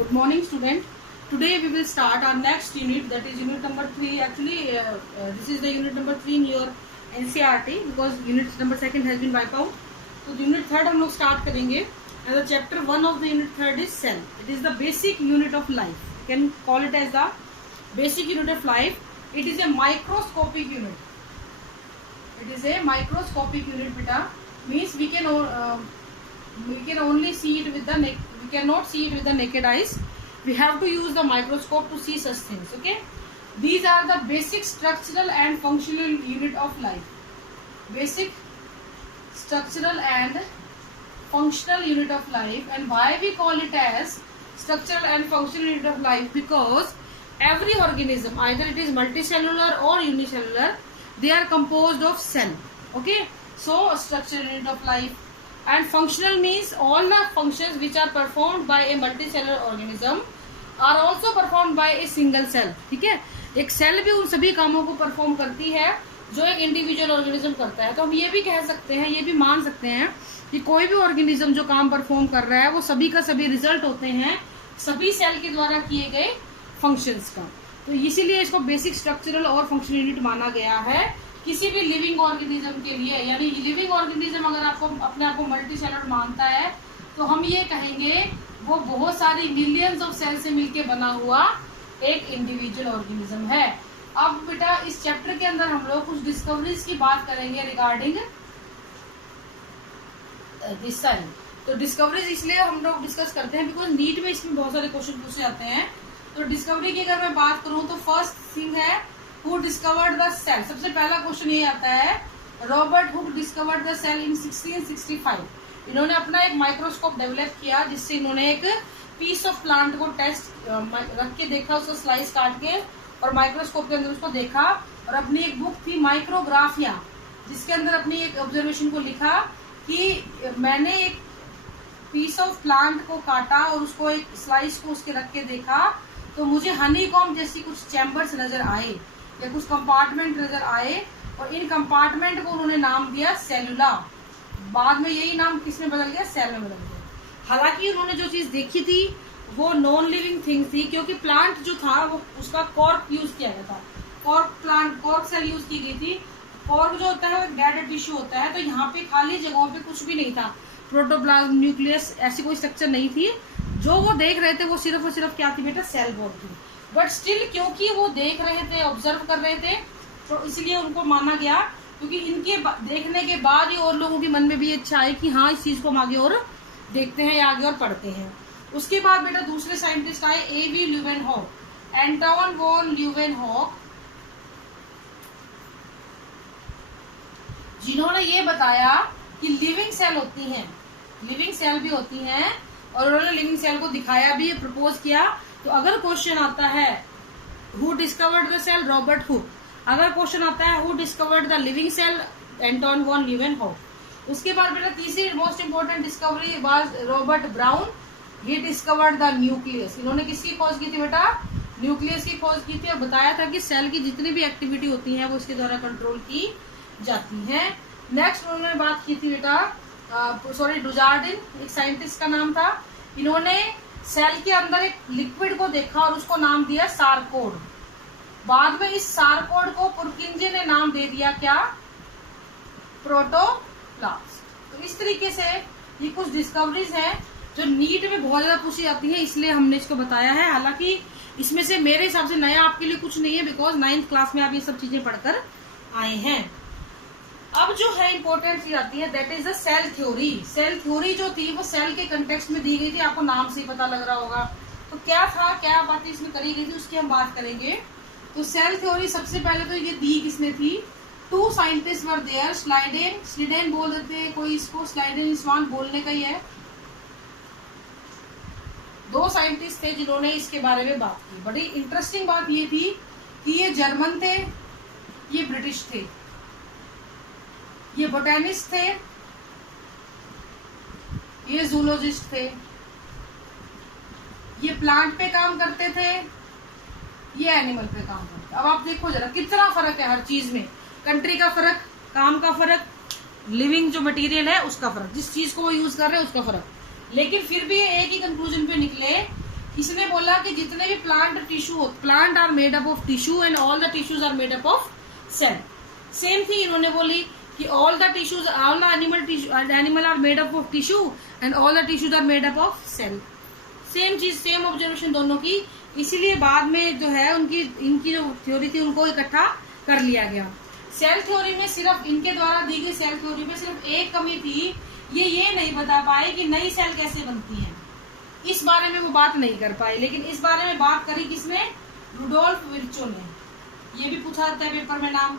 Good morning, student. Today we will start our next unit, that is unit number 3. Actually, this is the unit number 3 in your NCERT because unit number 2 has been wiped out. So unit 3 हम लोग start करेंगे. And the chapter 1 of the unit 3 is cell. It is the basic unit of life. You can call it as the basic unit of life. It is a microscopic unit. It is a microscopic unit, beta. Means we can only see it with the we cannot see it with the naked eyes. We have to use the microscope to see such things. Okay, these are the basic structural and functional unit of life. Basic structural and functional unit of life. And why we call it as structural and functional unit of life? Because every organism, either it is multicellular or unicellular, they are composed of cell. Okay, so a structural unit of life. And functional means all the functions which are performed by a multicellular organism are also performed by a single cell. ठीक है, एक cell भी उन सभी कामों को perform करती है जो एक इंडिविजुअल ऑर्गेनिज्म करता है. तो हम ये भी कह सकते हैं, ये भी मान सकते हैं कि कोई भी ऑर्गेनिज्म जो काम परफॉर्म कर रहा है वो सभी का सभी रिजल्ट होते हैं सभी सेल के द्वारा किए गए फंक्शंस का. तो इसीलिए इसको बेसिक स्ट्रक्चरल और फंक्शनल यूनिट माना गया है किसी भी लिविंग ऑर्गेनिज्म के लिए. यानी लिविंग ऑर्गेनिज्म अगर आपको अपने आप को मल्टी सेलर मानता है तो हम ये कहेंगे वो बहुत सारी मिलियंस ऑफ सेल से मिलकर बना हुआ एक इंडिविजुअल ऑर्गेनिज्म है. अब बेटा इस चैप्टर के अंदर हम लोग कुछ डिस्कवरीज की बात करेंगे रिगार्डिंग दिस सेल. तो डिस्कवरीज इसलिए हम लोग डिस्कस करते हैं बिकॉज नीट में इसमें बहुत सारे क्वेश्चन पूछे जाते हैं. तो डिस्कवरी की अगर मैं बात करूं तो फर्स्ट थिंग है हु डिस्कवर्ड द सेल. सबसे पहला क्वेश्चन ये आता है Robert Hooke discovered the cell in 1665. इन्होंने अपना एक माइक्रोस्कोप डेवलप किया जिससे इन्होंने एक पीस ऑफ प्लांट को टेस्ट रख के देखा, उसको स्लाइस काट के और माइक्रोस्कोप के अंदर उसको देखा. और अपनी एक बुक थी माइक्रोग्राफिया जिसके अंदर अपनी एक ऑब्जर्वेशन को लिखा कि मैंने एक पीस ऑफ प्लांट को काटा और उसको एक स्लाइस को उसके रख के देखा तो मुझे हनीकॉम्ब जैसी कुछ चैम्बर्स नजर आए या कुछ कंपार्टमेंट नजर आए और इन कंपार्टमेंट को उन्होंने नाम दिया सेलुला. बाद में यही नाम किसमें बदल गया, सेल में बदल गया. हालांकि उन्होंने जो चीज देखी थी वो नॉन लिविंग थिंग थी क्योंकि प्लांट जो था वो उसका कॉर्क यूज किया गया था. कॉर्क सेल यूज की गई थी. कॉर्क जो होता है वो डेड टिश्यू होता है. तो यहाँ पे खाली जगहों पे कुछ भी नहीं था, प्रोटोप्लाज्म, न्यूक्लियस, ऐसी कोई स्ट्रक्चर नहीं थी. जो वो देख रहे थे वो सिर्फ और सिर्फ क्या थी बेटा, सेल वॉल थी. बट स्टिल क्योंकि वो देख रहे थे, ऑब्जर्व कर रहे थे, तो इसलिए उनको माना गया क्योंकि इनके देखने के बाद ही और लोगों के मन में भी इच्छा आई कि हाँ इस चीज को हम आगे और देखते हैं या आगे और पढ़ते हैं. उसके बाद बेटा दूसरे साइंटिस्ट आए A.V. Leeuwenhoek, Anton van Leeuwenhoek, जिन्होंने ये बताया कि लिविंग सेल होती हैं, लिविंग सेल भी होती हैं और उन्होंने लिविंग सेल को दिखाया भी, प्रपोज किया. तो अगर क्वेश्चन आता है who discovered the cell, Robert Hooke. अगर क्वेश्चन आता है who discovered the living cell, Anton van Leeuwenhoek. उसके बाद बेटा तीसरी most important discovery was Robert Brown. He discovered the nucleus. इन्होंने किसकी खोज की थी बेटा, न्यूक्लियस की खोज की थी और बताया था कि सेल की जितनी भी एक्टिविटी होती है वो इसके द्वारा कंट्रोल की जाती है. नेक्स्ट उन्होंने बात की थी बेटा डुजार्डिन, एक साइंटिस्ट का नाम था. इन्होंने सेल के अंदर एक लिक्विड को देखा और उसको नाम दिया सारकोड. बाद में इस सारकोड को पुरकिंजे ने नाम दे दिया क्या, प्रोटोप्लास्ट. तो इस तरीके से ये कुछ डिस्कवरीज हैं जो नीट में बहुत ज्यादा पूछी जाती है, इसलिए हमने इसको बताया है. हालांकि इसमें से मेरे हिसाब से नया आपके लिए कुछ नहीं है बिकॉज 9th क्लास में आप ये सब चीजें पढ़कर आए हैं. अब जो है इंपॉर्टेंट चीज आती है that is the cell theory. Cell theory जो थी वो सेल के कंटेक्स्ट में दी गई थी, आपको नाम से ही पता लग रहा होगा. तो क्या था, क्या बातें इसमें करी गई थी उसकी हम बात करेंगे. तो सेल थ्योरी सबसे पहले तो ये दी किसने थी, 2 साइंटिस्ट वर देयर. स्लीडेन बोल देते हैं कोई इसको, स्लाइडेन स्वान बोलने का ही है. 2 साइंटिस्ट थे जिन्होंने इसके बारे में बात की. बड़ी इंटरेस्टिंग बात ये थी कि ये जर्मन थे, ये ब्रिटिश थे, ये बोटेनिस्ट थे, ये जूलॉजिस्ट थे, ये प्लांट पे काम करते थे, ये एनिमल पे काम करते. अब आप देखो जरा कितना फर्क है हर चीज में. कंट्री का फर्क, काम का फर्क, लिविंग जो मटेरियल है उसका फर्क, जिस चीज को वो यूज कर रहे हैं उसका फर्क. लेकिन फिर भी एक ही कंक्लूजन पे निकले इसने बोला कि जितने भी plant are made up of tissue and all the tissues are made up of cell. Same thing इन्होंने बोली कि all the animal are made up of tissue and all the tissues are made up of cell. Same चीज, same observation दोनों की, इसीलिए बाद में जो है इनकी जो थ्योरी थी उनको इकट्ठा कर लिया गया। सेल थ्योरी में सिर्फ इनके द्वारा दी गई सेल थ्योरी में सिर्फ एक कमी थी, ये नहीं बता पाए कि नई सेल कैसे बनती है, इस बारे में वो बात नहीं कर पाए। लेकिन इस बारे में बात करी किसने? रुडोल्फ विर्चो ने। ये भी पूछा जाता है पेपर में नाम।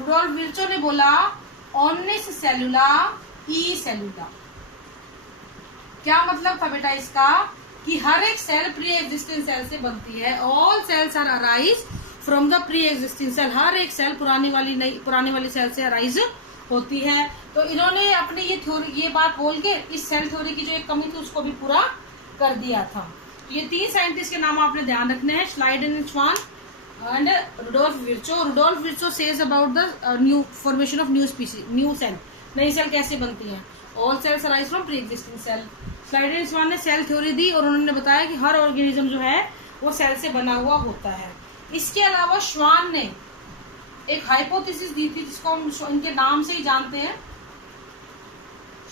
रुडोल्फ विर्चो ने बोला ओमनिस सेलुला ई सेलुला। क्या मतलब था बेटा इसका? कि हर एक सेल प्री एग्जिस्टिंग सेल से बनती है। All cells are arise from the pre existing cell. हर एक सेल पुरानी वाली सेल से अराइज होती है। तो इन्होंने अपनी ये बात बोल के इस सेल थ्योरी की जो एक कमी थी उसको भी पूरा कर दिया था। ये 3 साइंटिस्ट के नाम आपने ध्यान रखने हैं, Schleiden and Schwann and Rudolf Virchow. Rudolf Virchow says about the new formation of new cell. नई सेल कैसे बनती है? All cells arise from pre existing cell. Schleiden and Schwann ने सेल थ्योरी दी और उन्होंने बताया कि हर ऑर्गेनिज्म जो है वो सेल से बना हुआ होता है। इसके अलावा श्वान ने एक हाइपोथेसिस दी थी जिसको हम इनके नाम से ही जानते हैं,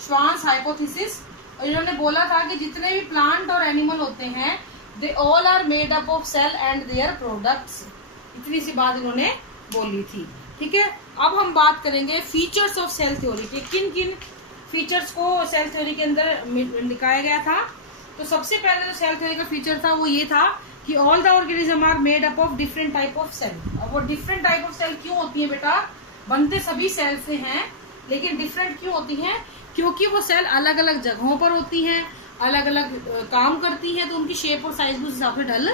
श्वान्स हाइपोथेसिस। और इन्होंने बोला था कि जितने भी प्लांट और एनिमल होते हैं they all are made up of cell and their products. इतनी सी बात इन्होंने बोली थी। ठीक है, अब हम बात करेंगे फीचर्स ऑफ सेल थ्योरी के। किन किन फीचर्स को सेल थ्योरी के अंदर दिखाया गया था? तो सबसे पहले जो सेल थ्योरी का फीचर था वो ये था कि all the organism are made up of different type of cell. और वो डिफरेंट टाइप ऑफ सेल क्यों होती है बेटा? बनते सभी सेल से हैं लेकिन डिफरेंट क्यों होती हैं? क्योंकि वो सेल अलग अलग जगहों पर होती हैं, अलग अलग काम करती हैं, तो उनकी शेप और साइज उस हिसाब से ढल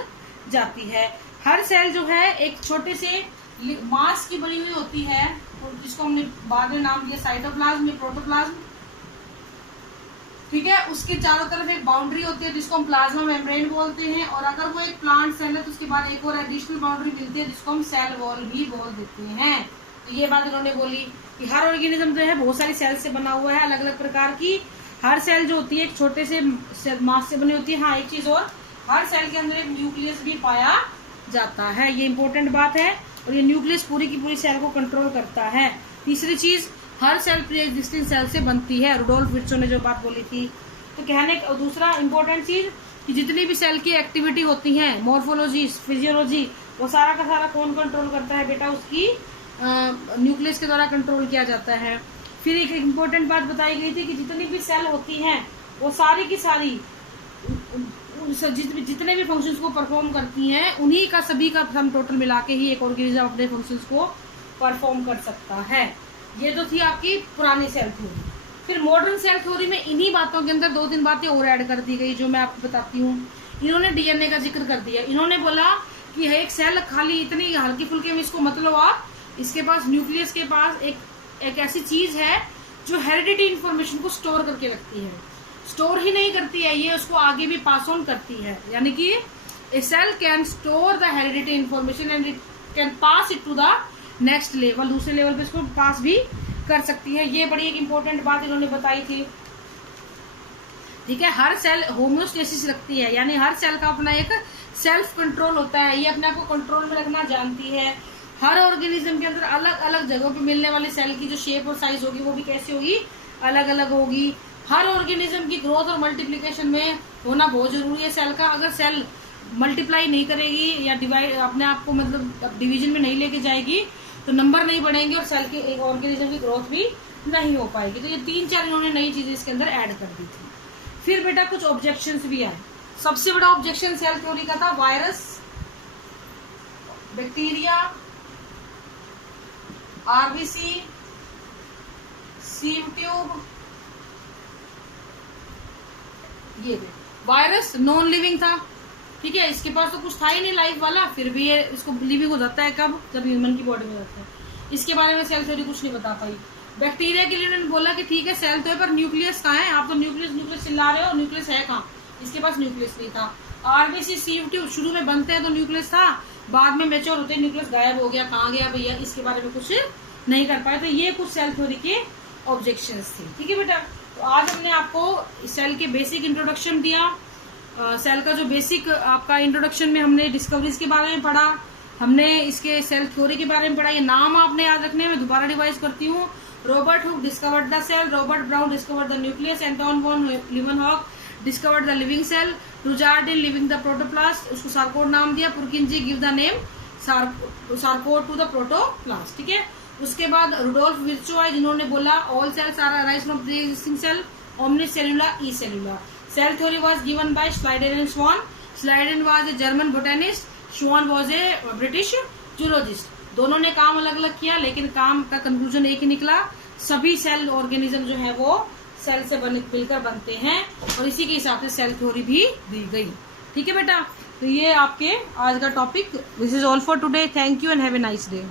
जाती है। हर सेल जो है एक छोटे से मास की बनी हुई होती है, जिसको हमने बाद में नाम दिया साइटोप्लाज्म या प्रोटोप्लाज्म। ठीक है, उसके चारों तरफ एक बाउंड्री होती है जिसको हम प्लाज्मा मेम्ब्रेन बोलते हैं। और अगर वो एक प्लांट सेल है तो उसके बाद एक और एडिशनल बाउंड्री मिलती है जिसको हम सेल वॉल भी बोल देते हैं। तो ये बात इन्होंने बोली कि हर ऑर्गेनिज्म जो है बहुत सारी सेल से बना हुआ है, अलग अलग प्रकार की। हर सेल जो होती है एक छोटे से मास से बनी होती है। हाँ, एक चीज और, हर सेल के अंदर एक न्यूक्लियस भी पाया जाता है, ये इंपॉर्टेंट बात है। और ये न्यूक्लियस पूरी की पूरी सेल को कंट्रोल करता है। तीसरी चीज, हर सेल प्री एग्जिस्टिंग सेल से बनती है, रुडोल्फ विर्चो ने जो बात बोली थी। तो कहने का दूसरा इंपॉर्टेंट चीज कि जितनी भी सेल की एक्टिविटी होती है, मॉर्फोलॉजी, फिजियोलॉजी, वो सारा का सारा कौन कंट्रोल करता है बेटा? उसकी न्यूक्लियस के द्वारा कंट्रोल किया जाता है। फिर एक इम्पोर्टेंट बात बताई गई थी कि जितनी भी सेल होती हैं वो सारी की सारी जितने भी फंक्शंस को परफॉर्म करती हैं उन्हीं का सभी का सम टोटल मिला के ही एक ऑर्गेनिज्म अपने फंक्शंस को परफॉर्म कर सकता है। ये तो थी आपकी पुरानी सेल थ्योरी। फिर मॉडर्न सेल थ्योरी में इन्हीं बातों के अंदर 2-3 बातें और ऐड कर दी गई जो मैं आपको बताती हूँ। इन्होंने डीएनए का जिक्र कर दिया। इन्होंने बोला कि एक सेल खाली इतनी हल्की फुल्की में इसको मतलब आप इसके पास न्यूक्लियस के पास एक ऐसी चीज है जो हेरिडिटी इंफॉर्मेशन को स्टोर करके रखती है। स्टोर ही नहीं करती है, ये उसको आगे भी पास ऑन करती है। यानी कि a cell can store the heredity information and it can pass it to the next level. दूसरे लेवल पे इसको पास भी कर सकती है। ये बड़ी एक इंपॉर्टेंट बात इन्होंने बताई थी। ठीक है, हर सेल होम्योस्टेसिस रखती है, यानी हर सेल का अपना एक सेल्फ कंट्रोल होता है, ये अपने आप को कंट्रोल में रखना जानती है। हर ऑर्गेनिज्म के अंदर अलग अलग जगहों पे मिलने वाले सेल की जो शेप और साइज होगी वो भी कैसी होगी? अलग अलग होगी। हर ऑर्गेनिज्म की ग्रोथ और मल्टीप्लिकेशन में होना बहुत जरूरी है सेल का। अगर सेल मल्टीप्लाई नहीं करेगी या डिवाइड अपने आप को मतलब डिवीजन में नहीं लेके जाएगी तो नंबर नहीं बढ़ेंगे और सेल की एक ऑर्गेनिज्म की ग्रोथ भी नहीं हो पाएगी। तो ये 3-4 इन्होंने नई चीजें इसके अंदर ऐड कर दी थी। फिर बेटा कुछ ऑब्जेक्शंस भी आए। सबसे बड़ा ऑब्जेक्शन सेल थ्योरी का था virus, bacteria, RBC, sieve tube. ये वायरस नॉन लिविंग था। ठीक है, इसके पास तो कुछ था ही नहीं लाइफ वाला, फिर भी ये इसको लिविंग हो जाता है कब? जब ह्यूमन की बॉडी में जाता है। इसके बारे में सेल थ्योरी कुछ नहीं बता पाई। बैक्टीरिया के लिए उन्होंने बोला कि ठीक है सेल तो है पर न्यूक्लियस कहाँ है? आप तो न्यूक्लियस चिल्ला रहे हो, न्यूक्लियस है कहाँ? इसके पास न्यूक्लियस नहीं था। आरबीसी, सीव ट्यूब शुरू में बनते हैं तो न्यूक्लियस था, बाद में मैच्योर होते न्यूक्लियस गायब हो गया। कहाँ गया भैया? इसके बारे में कुछ नहीं कर पाए। तो ये कुछ सेल थ्योरी के ऑब्जेक्शंस थे। ठीक है बेटा, तो आज हमने आपको सेल के बेसिक इंट्रोडक्शन दिया, सेल का जो बेसिक आपका इंट्रोडक्शन में हमने डिस्कवरीज के बारे में पढ़ा, हमने इसके सेल थ्योरी के बारे में पढ़ा। ये नाम आपने याद रखने, मैं दोबारा रिवाइज करती हूँ। Robert Hooke discovered the cell, Robert Brown discovered the nucleus, Anton von Leeuwenhoek discovered the living cell, Dujardin living the protoplast, उसको सार्कोड नाम दिया। Purkinje give the name sarcode to the protoplast, ठीक है। उसके बाद Rudolf Virchow जिन्होंने बोला all cells are arise from pre existing cell, omni cellular e cellular. Cell theory was given by Schleiden and Schwann. Schleiden was a German botanist, Schwann was a British zoologist. दोनों ने काम अलग अलग किया, लेकिन काम का कंक्लूजन एक ही निकला, सभी सेल ऑर्गेनिज्म जो है वो सेल से मिलकर बनते हैं, और इसी के हिसाब से सेल थ्योरी भी दी गई। ठीक है बेटा, तो ये आपके आज का topic. This is all for today. Thank you and have a nice day.